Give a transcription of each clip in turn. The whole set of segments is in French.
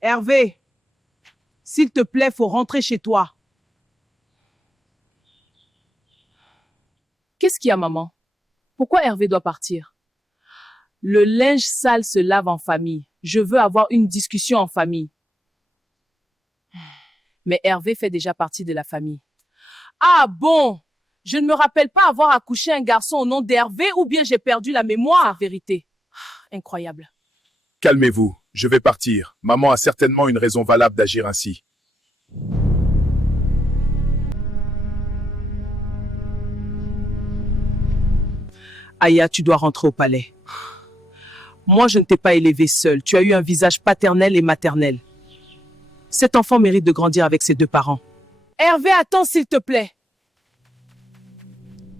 Hervé, s'il te plaît, faut rentrer chez toi. Qu'est-ce qu'il y a, maman? Pourquoi Hervé doit partir? Le linge sale se lave en famille. Je veux avoir une discussion en famille. Mais Hervé fait déjà partie de la famille. Ah bon? Je ne me rappelle pas avoir accouché un garçon au nom d'Hervé ou bien j'ai perdu la mémoire, vérité. Incroyable. Calmez-vous, je vais partir. Maman a certainement une raison valable d'agir ainsi. Aya, tu dois rentrer au palais. Moi, je ne t'ai pas élevé seul. Tu as eu un visage paternel et maternel. Cet enfant mérite de grandir avec ses deux parents. Hervé, attends s'il te plaît.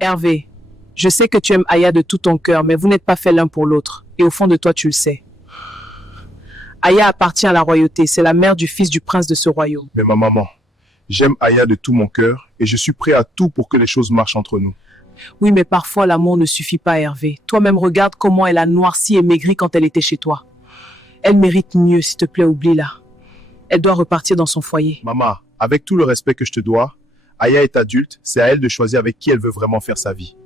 Hervé, je sais que tu aimes Aya de tout ton cœur, mais vous n'êtes pas faits l'un pour l'autre. Et au fond de toi, tu le sais. Aya appartient à la royauté. C'est la mère du fils du prince de ce royaume. Mais ma maman, j'aime Aya de tout mon cœur et je suis prêt à tout pour que les choses marchent entre nous. Oui, mais parfois l'amour ne suffit pas, Hervé. Toi-même, regarde comment elle a noirci et maigri quand elle était chez toi. Elle mérite mieux, s'il te plaît, oublie-la. Elle doit repartir dans son foyer. Maman, avec tout le respect que je te dois, Aya est adulte, c'est à elle de choisir avec qui elle veut vraiment faire sa vie.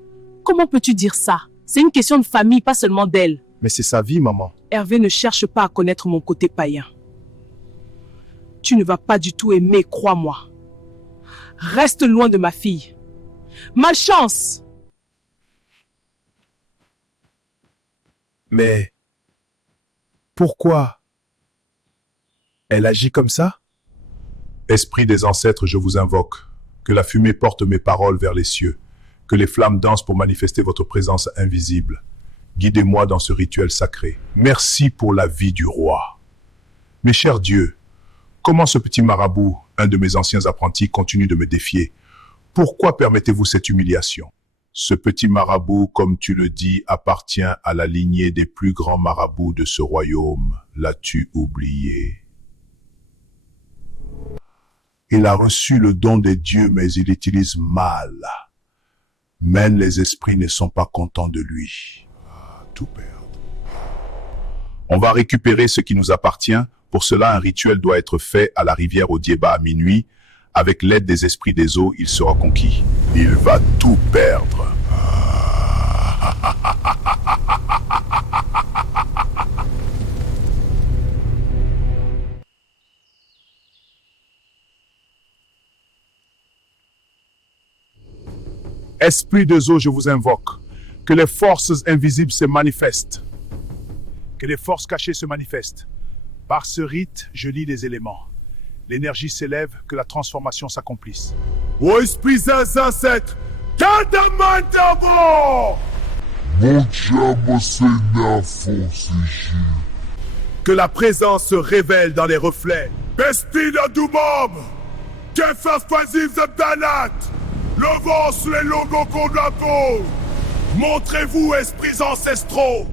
Comment peux-tu dire ça? C'est une question de famille, pas seulement d'elle. Mais c'est sa vie, maman. Hervé ne cherche pas à connaître mon côté païen. Tu ne vas pas du tout aimer, crois-moi. Reste loin de ma fille. Malchance! Mais pourquoi elle agit comme ça? Esprit des ancêtres, je vous invoque. Que la fumée porte mes paroles vers les cieux. Que les flammes dansent pour manifester votre présence invisible. Guidez-moi dans ce rituel sacré. Merci pour la vie du roi. Mes chers dieux, comment ce petit marabout, un de mes anciens apprentis, continue de me défier? Pourquoi permettez-vous cette humiliation? Ce petit marabout, comme tu le dis, appartient à la lignée des plus grands marabouts de ce royaume. L'as-tu oublié? Il a reçu le don des dieux, mais il l'utilise mal. Même les esprits ne sont pas contents de lui. Tout perdre. On va récupérer ce qui nous appartient. Pour cela, un rituel doit être fait à la rivière Odieba à minuit. Avec l'aide des esprits des eaux, il sera conquis. Il va tout perdre. Esprit des eaux, je vous invoque. Que les forces invisibles se manifestent. Que les forces cachées se manifestent. Par ce rite, je lis les éléments. L'énergie s'élève, que la transformation s'accomplisse. Ô esprit des ancêtres, que la présence se révèle dans les reflets. Bestie de Doumom, que fasse pasif de Banat, le vent sur les logos qu'on impose. Montrez-vous, esprits ancestraux.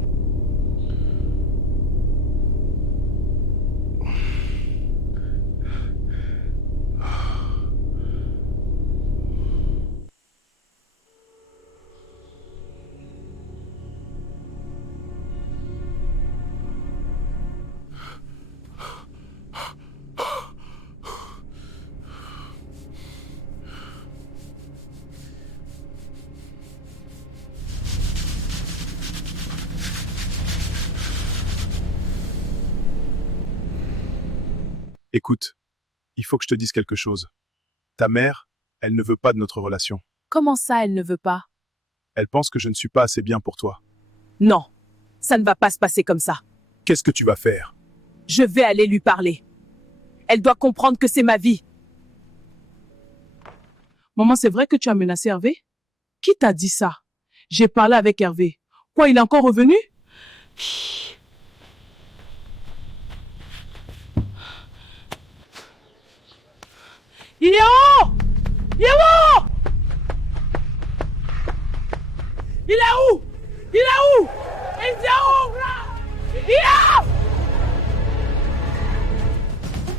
Écoute, il faut que je te dise quelque chose. Ta mère, elle ne veut pas de notre relation. Comment ça, elle ne veut pas? Elle pense que je ne suis pas assez bien pour toi. Non, ça ne va pas se passer comme ça. Qu'est-ce que tu vas faire? Je vais aller lui parler. Elle doit comprendre que c'est ma vie. Maman, c'est vrai que tu as menacé Hervé? Qui t'a dit ça? J'ai parlé avec Hervé. Quoi, il est encore revenu? Il est où? Il est où? Il est où? Il est où? Il est où? Il est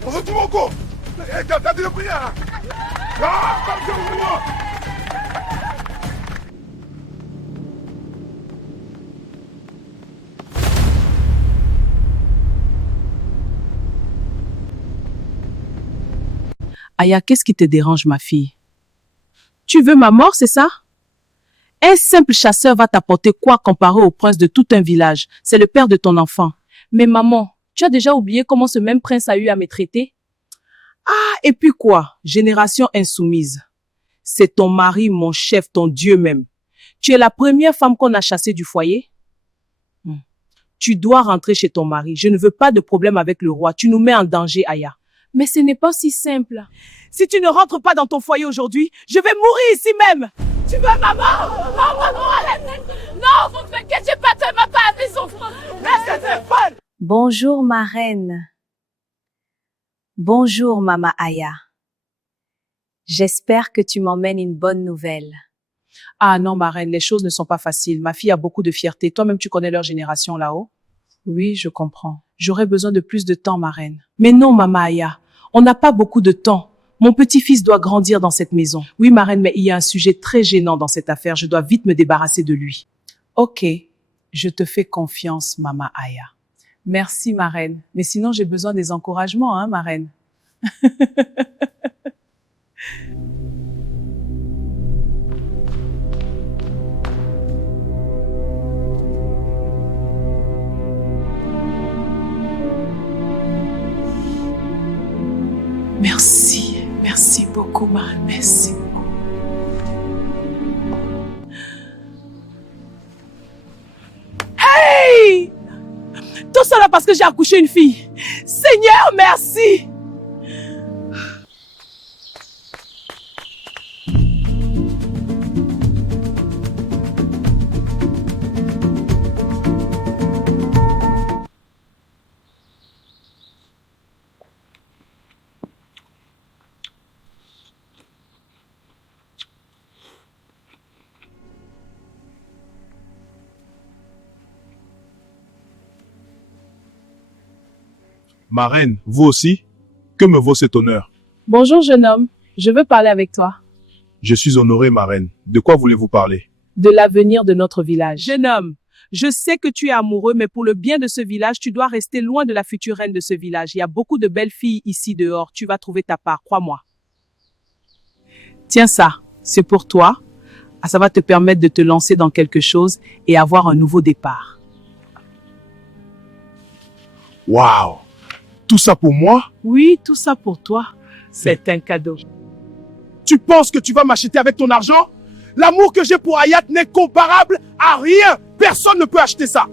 où? Retourne au cours! T'as dit le prière! Ah, comme ça, ouvre-moi! Aya, qu'est-ce qui te dérange, ma fille? Tu veux ma mort, c'est ça? Un simple chasseur va t'apporter quoi comparé au prince de tout un village? C'est le père de ton enfant. Mais maman, tu as déjà oublié comment ce même prince a eu à me traiter? Ah, et puis quoi? Génération insoumise. C'est ton mari, mon chef, ton Dieu même. Tu es la première femme qu'on a chassée du foyer. Tu dois rentrer chez ton mari. Je ne veux pas de problème avec le roi. Tu nous mets en danger, Aya. Mais ce n'est pas si simple. Si tu ne rentres pas dans ton foyer aujourd'hui, je vais mourir ici même. Tu veux maman? Non, maman, arrête! Non, vous ne m'inquiétez pas, tu m'as pas à mes enfants! Reste tes folle! Bonjour ma reine. Bonjour Mama Aya. J'espère que tu m'emmènes une bonne nouvelle. Ah non, ma reine, les choses ne sont pas faciles. Ma fille a beaucoup de fierté. Toi-même, tu connais leur génération là-haut. Oui, je comprends. J'aurais besoin de plus de temps, ma reine. Mais non, Mama Aya, on n'a pas beaucoup de temps. Mon petit-fils doit grandir dans cette maison. Oui, ma reine, mais il y a un sujet très gênant dans cette affaire. Je dois vite me débarrasser de lui. Ok, je te fais confiance, Mama Aya. Merci, ma reine. Mais sinon, j'ai besoin des encouragements, hein, ma reine. Merci, merci beaucoup, ma reine. Merci beaucoup. Hey! Tout ça là parce que j'ai accouché une fille. Seigneur, merci! Ma reine, vous aussi? Que me vaut cet honneur? Bonjour, jeune homme. Je veux parler avec toi. Je suis honoré, ma reine. De quoi voulez-vous parler? De l'avenir de notre village. Jeune homme, je sais que tu es amoureux, mais pour le bien de ce village, tu dois rester loin de la future reine de ce village. Il y a beaucoup de belles filles ici dehors. Tu vas trouver ta part, crois-moi. Tiens ça, c'est pour toi. Ah, ça va te permettre de te lancer dans quelque chose et avoir un nouveau départ. Waouh! Tout ça pour moi? Oui, tout ça pour toi. C'est un cadeau. Tu penses que tu vas m'acheter avec ton argent? L'amour que j'ai pour Hayat n'est comparable à rien. Personne ne peut acheter ça.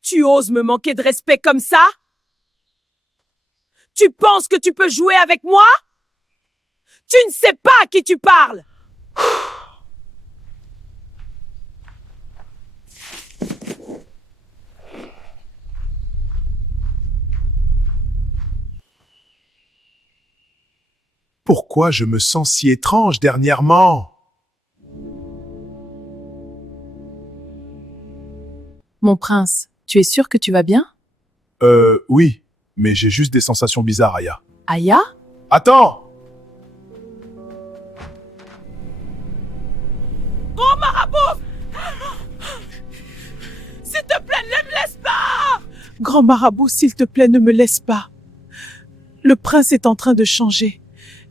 Tu oses me manquer de respect comme ça? Tu penses que tu peux jouer avec moi? Tu ne sais pas à qui tu parles. Pourquoi je me sens si étrange dernièrement? Mon prince, tu es sûr que tu vas bien? Oui, mais j'ai juste des sensations bizarres, Aya. Aya? Attends! Oh, marabout! S'il te plaît, ne me laisse pas! Grand marabout, s'il te plaît, ne me laisse pas. Le prince est en train de changer.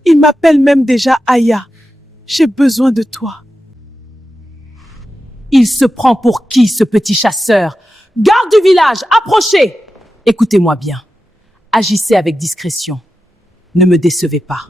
Il m'appelle même déjà Aya. J'ai besoin de toi. Il se prend pour qui, ce petit chasseur? Garde du village, approchez! Écoutez-moi bien. Agissez avec discrétion. Ne me décevez pas.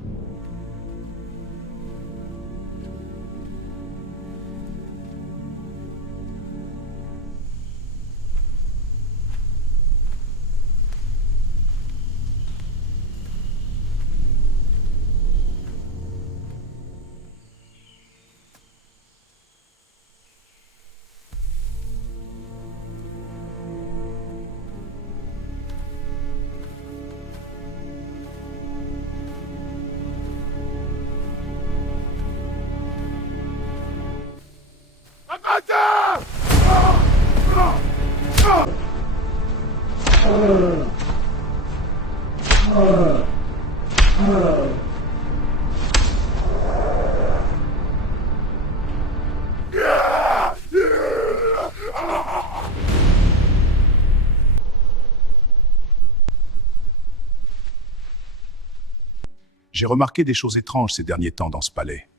J'ai remarqué des choses étranges ces derniers temps dans ce palais.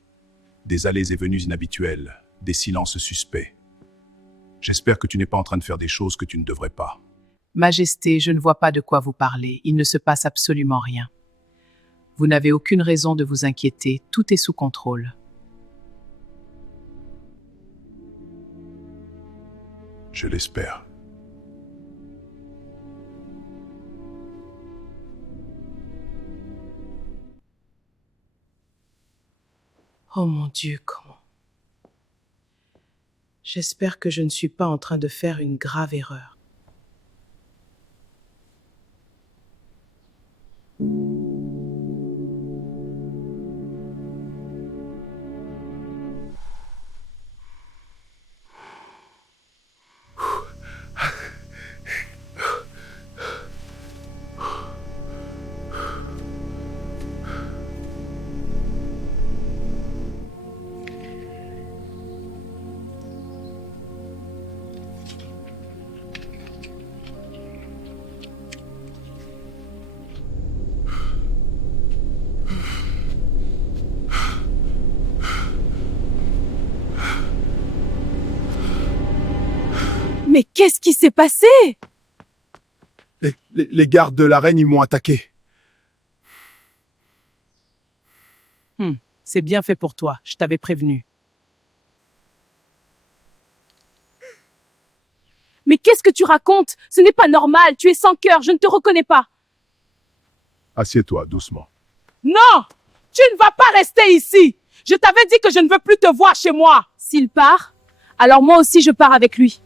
Des allées et venues inhabituelles, des silences suspects. J'espère que tu n'es pas en train de faire des choses que tu ne devrais pas. Majesté, je ne vois pas de quoi vous parlez. Il ne se passe absolument rien. Vous n'avez aucune raison de vous inquiéter. Tout est sous contrôle. Je l'espère. Oh mon Dieu, comment? J'espère que je ne suis pas en train de faire une grave erreur. Mais qu'est-ce qui s'est passé? Les gardes de la reine, ils m'ont attaqué. C'est bien fait pour toi, je t'avais prévenu. Mais qu'est-ce que tu racontes? Ce n'est pas normal, tu es sans cœur, je ne te reconnais pas. Assieds-toi doucement. Non! Tu ne vas pas rester ici! Je t'avais dit que je ne veux plus te voir chez moi! S'il part, alors moi aussi je pars avec lui.